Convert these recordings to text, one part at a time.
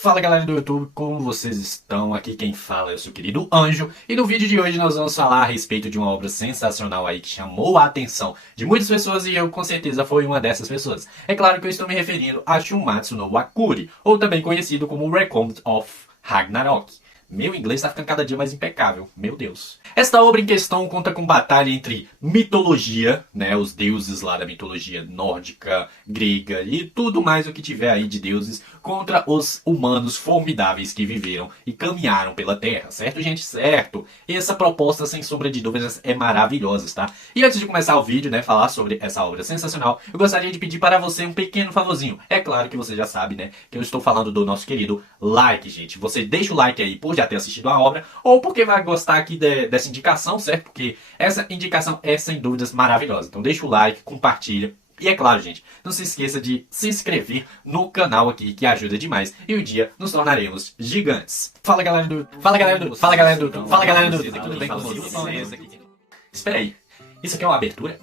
Fala galera do YouTube, como vocês estão? Aqui quem fala é o seu querido Anjo. E no vídeo de hoje nós vamos falar a respeito de uma obra sensacional aí que chamou a atenção de muitas pessoas e eu com certeza fui uma dessas pessoas. É claro que eu estou me referindo a Shumatsu no Wakuri, ou também conhecido como Record of Ragnarok. Meu inglês está ficando cada dia mais impecável, meu Deus. Esta obra em questão conta com batalha entre mitologia, né, os deuses lá da mitologia nórdica, grega e tudo mais o que tiver aí de deuses, contra os humanos formidáveis que viveram e caminharam pela Terra, certo, gente? Certo. E essa proposta, sem sombra de dúvidas, é maravilhosa, tá? E antes de começar o vídeo, né, falar sobre essa obra sensacional, eu gostaria de pedir para você um pequeno favorzinho. É claro que você já sabe, né, que eu estou falando do nosso querido like, gente. Você deixa o like aí por já ter assistido a obra, ou porque vai gostar aqui dessa indicação, certo? Porque essa indicação é sem dúvidas maravilhosa. Então deixa o like, compartilha. E é claro, gente, não se esqueça de se inscrever no canal aqui, que ajuda demais. E um dia nos tornaremos gigantes. Fala galera do... Fala galera do... Fala galera do... Fala galera do... Tudo bem com vocês? Espera aí, isso aqui é uma abertura?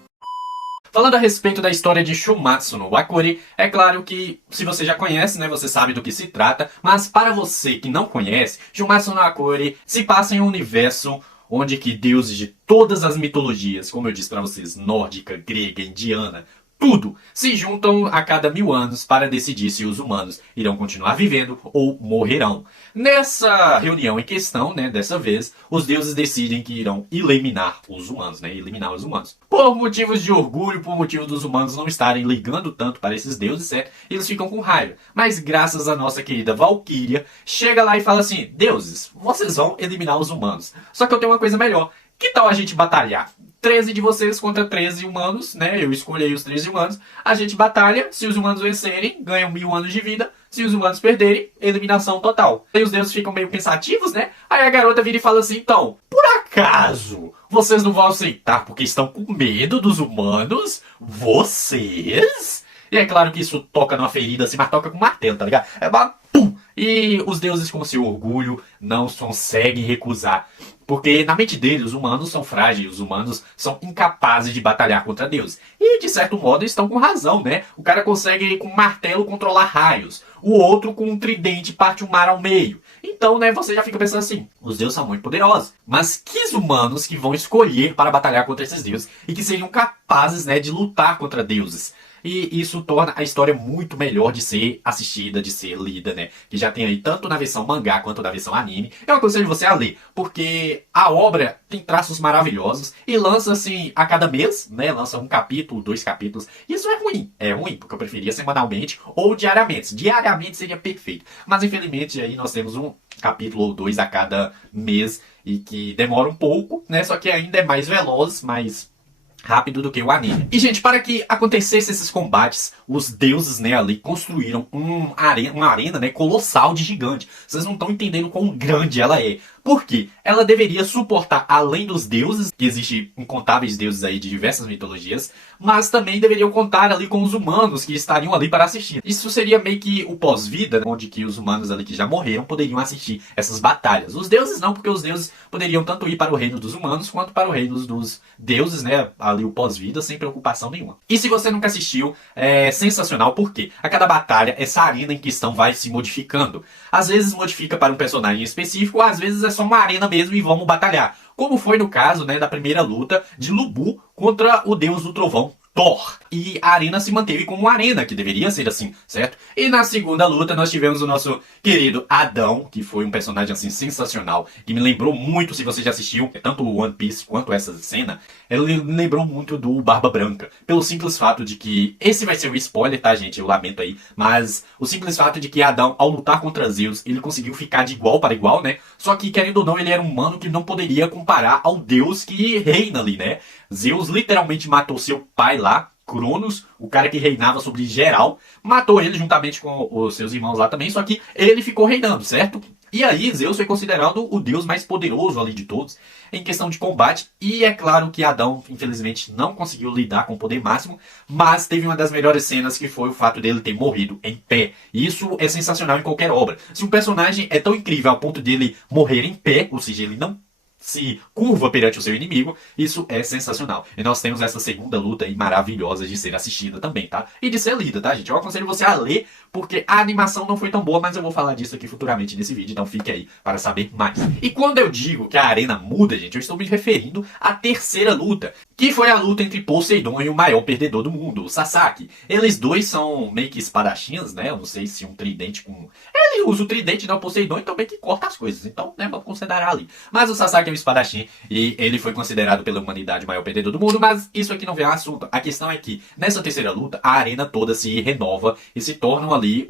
Falando a respeito da história de Shumatsu no Wakuri, é claro que se você já conhece, né, você sabe do que se trata, mas para você que não conhece, Shumatsu no Wakuri se passa em um universo onde que deuses de todas as mitologias, como eu disse para vocês, nórdica, grega, indiana, tudo se juntam a cada 1000 anos para decidir se os humanos irão continuar vivendo ou morrerão. Nessa reunião em questão, né, dessa vez, os deuses decidem que irão eliminar os humanos, né, eliminar os humanos. Por motivos de orgulho, por motivo dos humanos não estarem ligando tanto para esses deuses, certo? Eles ficam com raiva. Mas graças à nossa querida Valkyria, chega lá e fala assim: deuses, vocês vão eliminar os humanos. Só que eu tenho uma coisa melhor. Que tal a gente batalhar? 13 de vocês contra 13 humanos, né? Eu escolhi os 13 humanos. A gente batalha. Se os humanos vencerem, ganham 1000 anos de vida. Se os humanos perderem, eliminação total. Aí os deuses ficam meio pensativos, né? Aí a garota vira e fala assim: então, por acaso vocês não vão aceitar porque estão com medo dos humanos? Vocês? E é claro que isso toca numa ferida assim, mas toca com martelo, tá ligado? É uma pum! E os deuses com seu orgulho não conseguem recusar. Porque na mente deles, os humanos são frágeis, os humanos são incapazes de batalhar contra Deus. E de certo modo estão com razão, né? O cara consegue com um martelo controlar raios. O outro com um tridente parte o mar ao meio. Então, né, você já fica pensando assim, os deuses são muito poderosos. Mas que humanos que vão escolher para batalhar contra esses deuses e que seriam capazes, né, de lutar contra deuses? E isso torna a história muito melhor de ser assistida, de ser lida, né? Que já tem aí tanto na versão mangá quanto na versão anime. Eu aconselho você a ler, porque a obra tem traços maravilhosos e lança assim a cada mês, né? Lança um capítulo, 2 capítulos. Isso é ruim. É ruim, porque eu preferia semanalmente ou diariamente. Diariamente seria perfeito. Mas infelizmente aí nós temos um capítulo ou 2 a cada mês e que demora um pouco, né? Só que ainda é mais veloz, mais rápido do que o anime. E, gente, para que acontecessem esses combates, os deuses, né, ali construíram uma arena, né, colossal de gigante. Vocês não estão entendendo quão grande ela é. Por quê? Ela deveria suportar, além dos deuses, que existem incontáveis deuses aí de diversas mitologias, mas também deveriam contar ali com os humanos que estariam ali para assistir. Isso seria meio que o pós-vida, onde que os humanos ali que já morreram poderiam assistir essas batalhas. Os deuses não, porque os deuses poderiam tanto ir para o reino dos humanos quanto para o reino dos deuses, né, ali o pós-vida, sem preocupação nenhuma. E se você nunca assistiu, é sensacional, porque a cada batalha, essa arena em questão vai se modificando. Às vezes modifica para um personagem específico, às vezes é só uma arena mesmo e vamos batalhar. Como foi no caso, né, da primeira luta de Lubu contra o deus do trovão, Thor. E a arena se manteve como uma arena, que deveria ser assim, certo? E na segunda luta nós tivemos o nosso querido Adão, que foi um personagem assim sensacional, que me lembrou muito, se você já assistiu, tanto o One Piece quanto essa cena, ele me lembrou muito do Barba Branca. Pelo simples fato de que, esse vai ser o spoiler, tá gente, eu lamento aí, mas o simples fato de que Adão, ao lutar contra Zeus, ele conseguiu ficar de igual para igual, né? Só que, querendo ou não, ele era um humano que não poderia comparar ao deus que reina ali, né? Zeus literalmente matou seu pai lá, Cronos, o cara que reinava sobre geral, matou ele juntamente com os seus irmãos lá também, só que ele ficou reinando, certo? E aí Zeus foi considerado o deus mais poderoso ali de todos em questão de combate, e é claro que Adão infelizmente não conseguiu lidar com o poder máximo, mas teve uma das melhores cenas que foi o fato dele ter morrido em pé. Isso é sensacional em qualquer obra. Se um personagem é tão incrível ao ponto dele morrer em pé, ou seja, ele não se curva perante o seu inimigo, isso é sensacional. E nós temos essa segunda luta aí maravilhosa de ser assistida também, tá? E de ser lida, tá, gente? Eu aconselho você a ler, porque a animação não foi tão boa, mas eu vou falar disso aqui futuramente nesse vídeo, então fique aí para saber mais. E quando eu digo que a arena muda, gente, eu estou me referindo à terceira luta, que foi a luta entre Poseidon e o maior perdedor do mundo, o Sasaki. Eles dois são meio que espadachins, né? Eu não sei se um tridente com... Ele usa o tridente, né? O Poseidon, então meio que corta as coisas. Então, né, vamos considerar ali. Mas o Sasaki é um espadachim e ele foi considerado pela humanidade o maior perdedor do mundo, mas isso aqui não vem ao assunto. A questão é que, nessa terceira luta, a arena toda se renova e se torna ali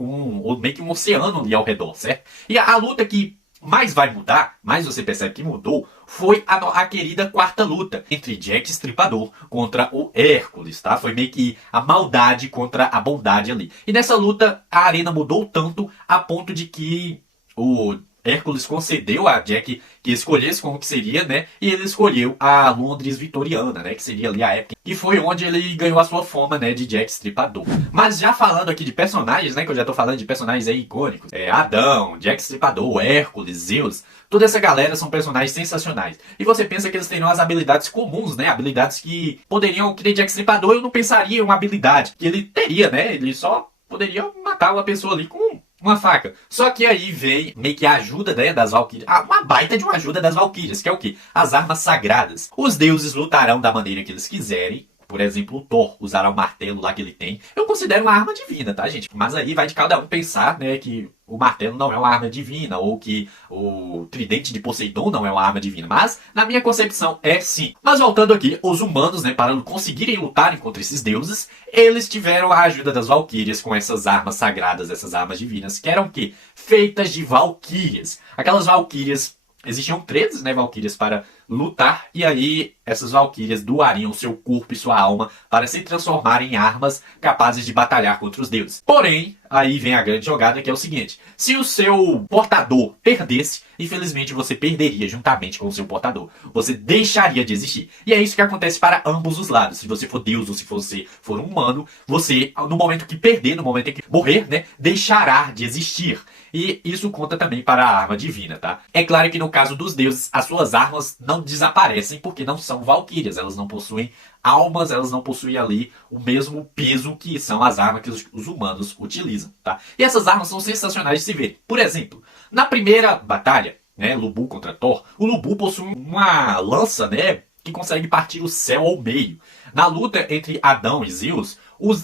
meio que um oceano ali ao redor, certo? E a luta que mais vai mudar, mais você percebe que mudou, foi a querida quarta luta entre Jack Estripador contra o Hércules, tá? Foi meio que a maldade contra a bondade ali. E nessa luta, a arena mudou tanto a ponto de que o Hércules concedeu a Jack que escolhesse como que seria, né? E ele escolheu a Londres vitoriana, né? Que seria ali a época. Que foi onde ele ganhou a sua fama, né? De Jack Estripador. Mas já falando aqui de personagens, né? Que eu já tô falando de personagens aí icônicos. Adão, Jack Estripador, Hércules, Zeus. Toda essa galera são personagens sensacionais. E você pensa que eles teriam as habilidades comuns, né? Habilidades que poderiam... Que nem Jack Estripador, eu não pensaria em uma habilidade que ele teria, né? Ele só poderia matar uma pessoa ali com uma faca. Só que aí vem meio que a ajuda, né, das Valquírias. Uma baita de uma ajuda das Valquírias, que é o quê? As armas sagradas. Os deuses lutarão da maneira que eles quiserem. Por exemplo, o Thor usará o martelo lá que ele tem. Eu considero uma arma divina, tá, gente? Mas aí vai de cada um pensar, né, que o martelo não é uma arma divina, ou que o tridente de Poseidon não é uma arma divina. Mas, na minha concepção, é sim. Mas voltando aqui, os humanos, né, para conseguirem lutar contra esses deuses, eles tiveram a ajuda das Valquírias com essas armas sagradas, essas armas divinas, que eram o quê? Feitas de Valquírias. Aquelas Valquírias... Existiam 13, né, Valquírias para lutar, e aí essas Valquírias doariam seu corpo e sua alma para se transformar em armas capazes de batalhar contra os deuses. Porém, aí vem a grande jogada, que é o seguinte: se o seu portador perdesse, infelizmente você perderia juntamente com o seu portador. Você deixaria de existir. E é isso que acontece para ambos os lados. Se você for Deus ou se você for um humano, você, no momento que perder, no momento em que morrer, né, deixará de existir. E isso conta também para a arma divina, tá? É claro que no caso dos deuses, as suas armas não desaparecem porque não são valquírias. Elas não possuem almas, elas não possuem ali o mesmo peso que são as armas que os humanos utilizam, tá? E essas armas são sensacionais de se ver. Por exemplo, na primeira batalha, né, Lubu contra Thor, o Lubu possui uma lança, né, que consegue partir o céu ao meio. Na luta entre Adão e Zeus,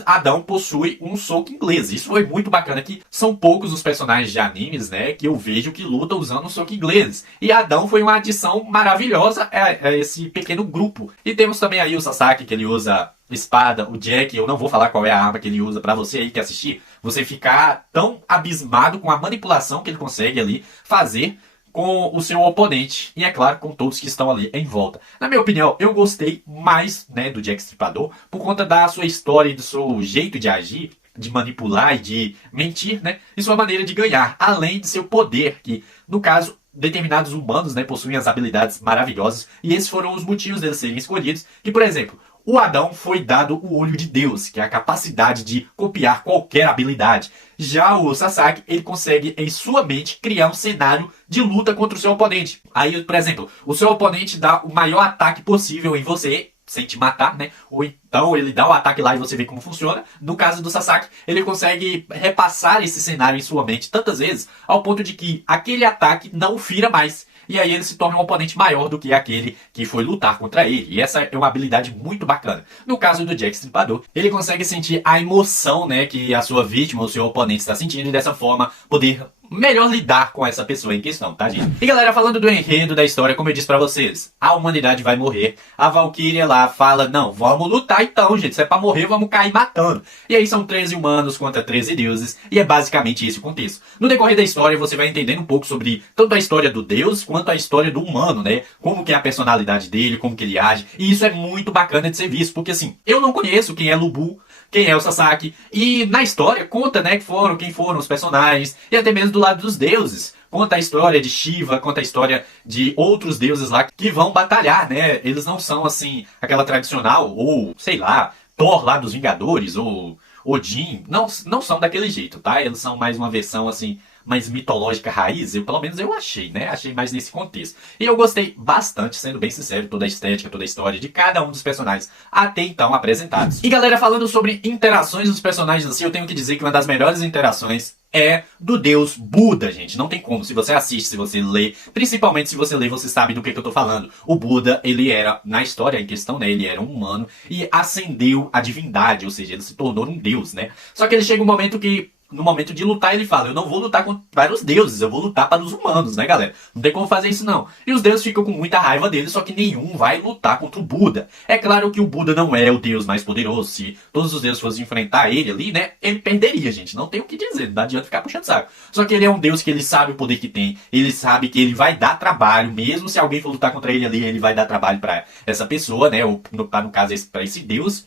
Adão possui um soco inglês. Isso foi muito bacana, que são poucos os personagens de animes, né, que eu vejo que lutam usando um soco inglês. E Adão foi uma adição maravilhosa a esse pequeno grupo. E temos também aí o Sasaki, que ele usa espada, o Jack, eu não vou falar qual é a arma que ele usa pra você aí que assistir, você ficar tão abismado com a manipulação que ele consegue ali fazer com o seu oponente, e é claro, com todos que estão ali em volta. Na minha opinião, eu gostei mais, né, do Jack Estripador, por conta da sua história e do seu jeito de agir, de manipular e de mentir, né, e sua maneira de ganhar, além de seu poder, que, no caso, determinados humanos, né, possuem as habilidades maravilhosas, e esses foram os motivos deles serem escolhidos, que, por exemplo, o Adão foi dado o olho de Deus, que é a capacidade de copiar qualquer habilidade. Já o Sasaki, ele consegue em sua mente criar um cenário de luta contra o seu oponente. Aí, por exemplo, o seu oponente dá o maior ataque possível em você, sem te matar, né? Ou então ele dá o ataque lá e você vê como funciona. No caso do Sasaki, ele consegue repassar esse cenário em sua mente tantas vezes, ao ponto de que aquele ataque não o fira mais. E aí ele se torna um oponente maior do que aquele que foi lutar contra ele. E essa é uma habilidade muito bacana. No caso do Jack Estripador, ele consegue sentir a emoção, né, que a sua vítima, o seu oponente está sentindo, e dessa forma poder melhor lidar com essa pessoa em questão, tá, gente? E galera, falando do enredo da história, como eu disse pra vocês, a humanidade vai morrer. A Valkyria lá fala, não, vamos lutar então, gente. Se é pra morrer, vamos cair matando. E aí são 13 humanos contra 13 deuses, e é basicamente esse o contexto. No decorrer da história, você vai entendendo um pouco sobre tanto a história do deus, quanto a história do humano, né? Como que é a personalidade dele, como que ele age. E isso é muito bacana de ser visto, porque assim, eu não conheço quem é Lubu, quem é o Sasaki, e na história conta, né, quem foram os personagens, e até mesmo do lado dos deuses. Conta a história de Shiva, conta a história de outros deuses lá que vão batalhar, né? Eles não são, assim, aquela tradicional, ou, sei lá, Thor lá dos Vingadores, ou Odin. Não são daquele jeito, tá? Eles são mais uma versão, assim, mais mitológica raiz, pelo menos eu achei, né? Achei mais nesse contexto. E eu gostei bastante, sendo bem sincero, toda a estética, toda a história de cada um dos personagens até então apresentados. E galera, falando sobre interações dos personagens assim, eu tenho que dizer que uma das melhores interações é do deus Buda, gente. Não tem como. Se você assiste, se você lê, principalmente se você lê, você sabe do que eu tô falando. O Buda, ele era, na história em questão, né, ele era um humano e ascendeu à divindade, ou seja, ele se tornou um deus, né? Só que ele chega um momento que, no momento de lutar, ele fala, eu não vou lutar para os deuses, eu vou lutar para os humanos, né, galera? Não tem como fazer isso, não. E os deuses ficam com muita raiva dele, só que nenhum vai lutar contra o Buda. É claro que o Buda não é o deus mais poderoso. Se todos os deuses fossem enfrentar ele ali, né, ele perderia, gente. Não tem o que dizer, não adianta ficar puxando saco. Só que ele é um deus que ele sabe o poder que tem, ele sabe que ele vai dar trabalho, mesmo se alguém for lutar contra ele ali, ele vai dar trabalho para essa pessoa, né, ou no caso, para esse deus.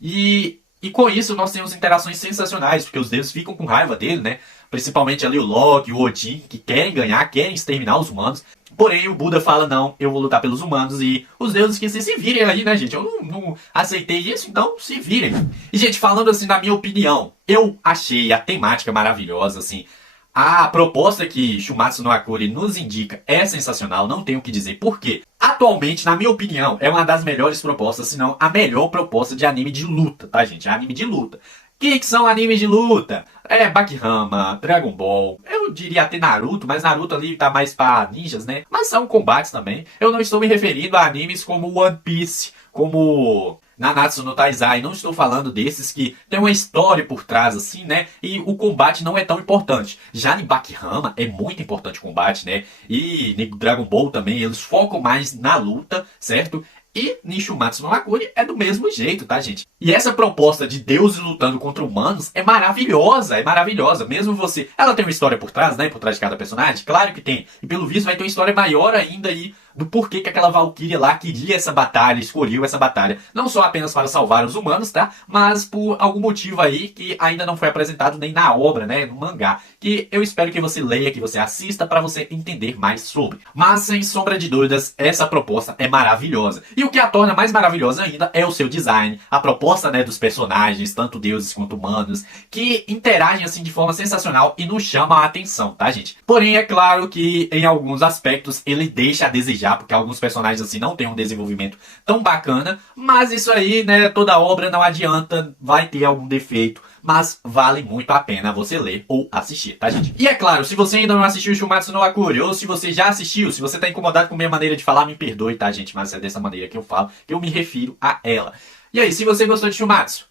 E com isso nós temos interações sensacionais, porque os deuses ficam com raiva dele, né? Principalmente ali o Loki, o Odin, que querem ganhar, querem exterminar os humanos. Porém, o Buda fala, não, eu vou lutar pelos humanos e os deuses que se virem aí, né, gente? Eu não aceitei isso, então se virem. E, gente, falando assim, na minha opinião, eu achei a temática maravilhosa, assim. A proposta que Shumatsu no Akuri nos indica é sensacional, não tenho o que dizer por quê. Atualmente, na minha opinião, é uma das melhores propostas, se não a melhor proposta de anime de luta, tá, gente? É anime de luta. Que são animes de luta? É Baki-Hanma, Dragon Ball, eu diria até Naruto, mas Naruto ali tá mais pra ninjas, né? Mas são combates também. Eu não estou me referindo a animes como One Piece, como Nanatsu no Taizai, não estou falando desses que tem uma história por trás, assim, né? E o combate não é tão importante. Já em Baki-Hanma é muito importante o combate, né? E em Dragon Ball também, eles focam mais na luta, certo? E Nishumatsu no Akuri é do mesmo jeito, tá, gente? E essa proposta de deuses lutando contra humanos é maravilhosa, é maravilhosa. Mesmo você... Ela tem uma história por trás, né? Por trás de cada personagem? Claro que tem. E pelo visto vai ter uma história maior ainda aí do porquê que aquela Valkyria lá queria essa batalha, escolheu essa batalha. Não só apenas para salvar os humanos, tá? Mas por algum motivo aí que ainda não foi apresentado nem na obra, né? No mangá. Que eu espero que você leia, que você assista para você entender mais sobre. Mas sem sombra de dúvidas, essa proposta é maravilhosa. E o que a torna mais maravilhosa ainda é o seu design. A proposta, né, dos personagens, tanto deuses quanto humanos, que interagem assim de forma sensacional e nos chamam a atenção, tá, gente? Porém, é claro que em alguns aspectos ele deixa a desejar, porque alguns personagens assim não têm um desenvolvimento tão bacana, mas isso aí, né, toda obra não adianta, vai ter algum defeito, mas vale muito a pena você ler ou assistir, tá, gente? E é claro, se você ainda não assistiu Shumatsu no Akuri, ou se você já assistiu, se você tá incomodado com a minha maneira de falar, me perdoe, tá, gente? Mas é dessa maneira que eu falo, que eu me refiro a ela. E aí, se você gostou de Shumatsu,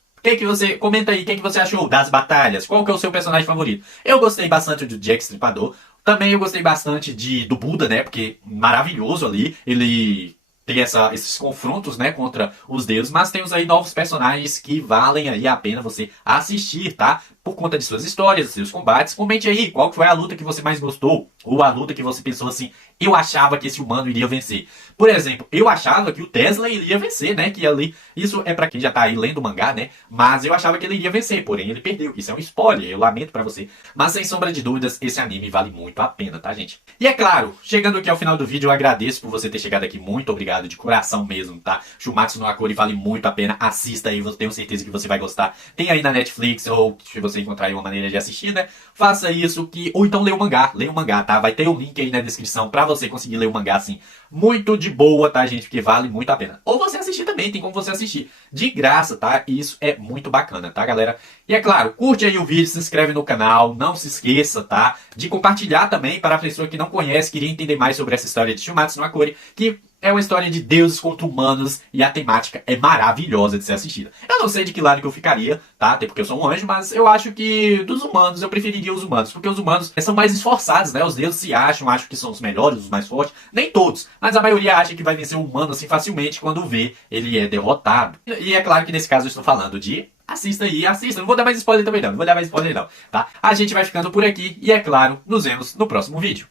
comenta aí, o que você achou das batalhas? Qual que é o seu personagem favorito? Eu gostei bastante do Jack Stripador. Também eu gostei bastante do Buda, né? Porque maravilhoso ali. Ele tem esses confrontos, né? Contra os deuses. Mas temos aí novos personagens que valem aí a pena você assistir, tá? Por conta de suas histórias, seus combates. Comente aí qual foi a luta que você mais gostou. Ou a luta que você pensou assim, eu achava que esse humano iria vencer. Por exemplo, eu achava que o Tesla iria vencer, né? Que ali, isso é pra quem já tá aí lendo o mangá, né? Mas eu achava que ele iria vencer, porém ele perdeu. Isso é um spoiler, eu lamento pra você. Mas sem sombra de dúvidas, esse anime vale muito a pena, tá, gente? E é claro, chegando aqui ao final do vídeo, eu agradeço por você ter chegado aqui. Muito obrigado, de coração mesmo, tá? Shumatsu no Akuri vale muito a pena. Assista aí, eu tenho certeza que você vai gostar. Tem aí na Netflix, ou se você encontrar aí uma maneira de assistir, né? Faça isso, ou então leia o mangá, tá? Vai ter o link aí na descrição pra você conseguir ler o mangá, assim, muito de boa, tá, gente? Porque vale muito a pena. Ou você assistir também, tem como você assistir de graça, tá? E isso é muito bacana, tá, galera? E é claro, curte aí o vídeo, se inscreve no canal, não se esqueça, tá? De compartilhar também para a pessoa que não conhece, queria entender mais sobre essa história de Shumatsu no Akuri, que é uma história de deuses contra humanos e a temática é maravilhosa de ser assistida. Eu não sei de que lado que eu ficaria, tá? Até porque eu sou um anjo, mas eu acho que dos humanos, eu preferiria os humanos. Porque os humanos são mais esforçados, né? Os deuses se acham que são os melhores, os mais fortes. Nem todos, mas a maioria acha que vai vencer o humano assim facilmente quando vê ele é derrotado. E é claro que nesse caso eu estou falando de... Assista aí, assista. Não vou dar mais spoiler também não, tá? A gente vai ficando por aqui e, é claro, nos vemos no próximo vídeo.